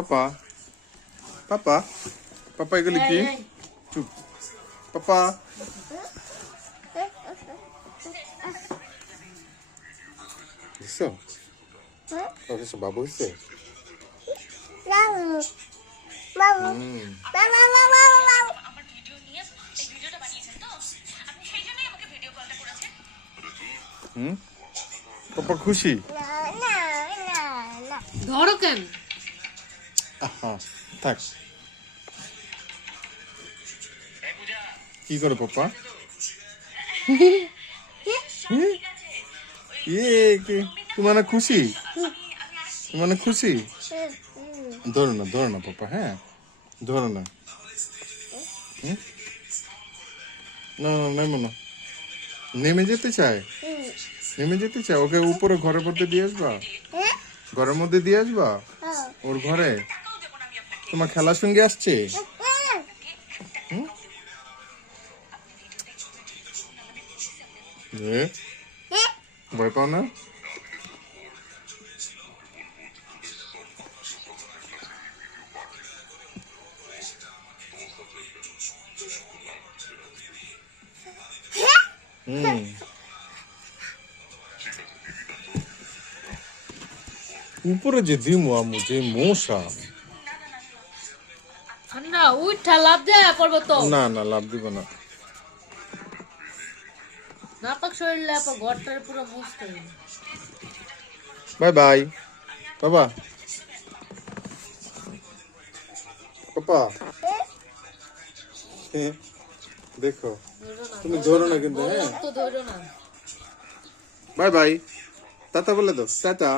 পাপা পাপা পাপা এগুলি কি? চুপ পাপা। বুঝছো বাবু হয়েছে। পাপা খুশি? ধরো কেন? থাক। কি করে পাপা? তোমার খুশি? তোমার খুশি? ধরো না পাপা। হ্যাঁ ধরো না। না নেমো না। নেমে যেতে চায়? নেমে যেতে চায়? ওকে উপরে ঘরের মধ্যে দিয়ে আসবা? ঘরের মধ্যে দিয়ে আসবা? ওর ঘরে তোমার খেলার সঙ্গে আসছে? ভয় পাও না? উপরে যে দিমু আমু যে মশা। না উঠা লাভ দেয়া করবো তো। না না লাভ দিব না। নাপাক শরীরে আপা ঘরটার পুরো মুছতে হবে। বাই বাই বাবা। পাপা দেখো তুমি ধরো না কিন্তু। হ্যাঁ তো ধরো না। বাই বাই টাটা বলে দাও টাটা।